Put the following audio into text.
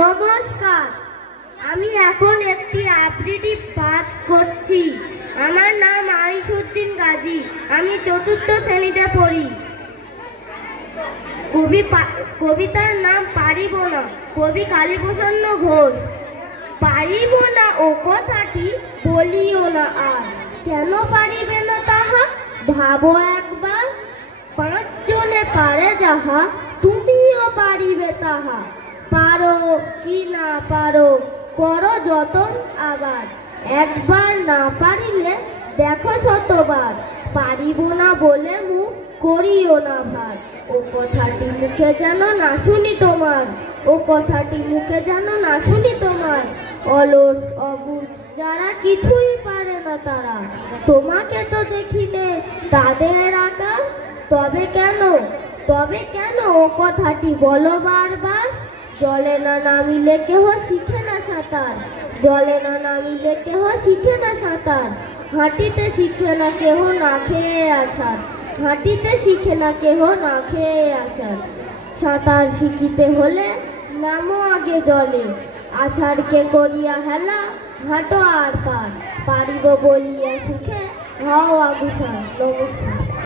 নমস্কার, আমি এখন একটি আবৃত্তি পাঠ করছি। আমার নাম আইসুদ্দিন গাজী। আমি চতুর্থ শ্রেণীতে পড়ি। কবিতার নাম পারিব না, কবি কালীপ্রসন্ন ঘোষ। পারিব না ও কথাটি বলিও না আর, কেন পারিবে না তাহা ভাবো একবার। পাঁচজনে পারে যাহা, তুমিও পারিবে তাহা। পারো কি না পারো, করো যতন আবার। একবার না পারিলে দেখো শতবার। পারিব না বলে মুখ করিও না ভার। ও কথাটি মুখে যেন না শুনি তোমার, ও কথাটি মুখে যেন না শুনি তোমার। অলস অবুঝ যারা কিছুই পারে না তারা, তোমাকে তো দেখিলে তাদের আকার। তবে কেন ও কথাটি বলো বারবার। জলে না নামিলে কেহ শিখে না সাঁতার, জলে না নামিলে কেহ শিখে না সাঁতার। হাঁটিতে শিখে না কেহ না খেয়ে আছাড়, হাঁটিতে শিখে না কেহ না খেয়ে আছাড়। সাঁতার শিখিতে হলে নামো আগে জলে, আছাড়কে করিয়া হেলা হাঁটো আর পার। পারিব বলিয়া সুখে হও আগুসার। নমস্কার।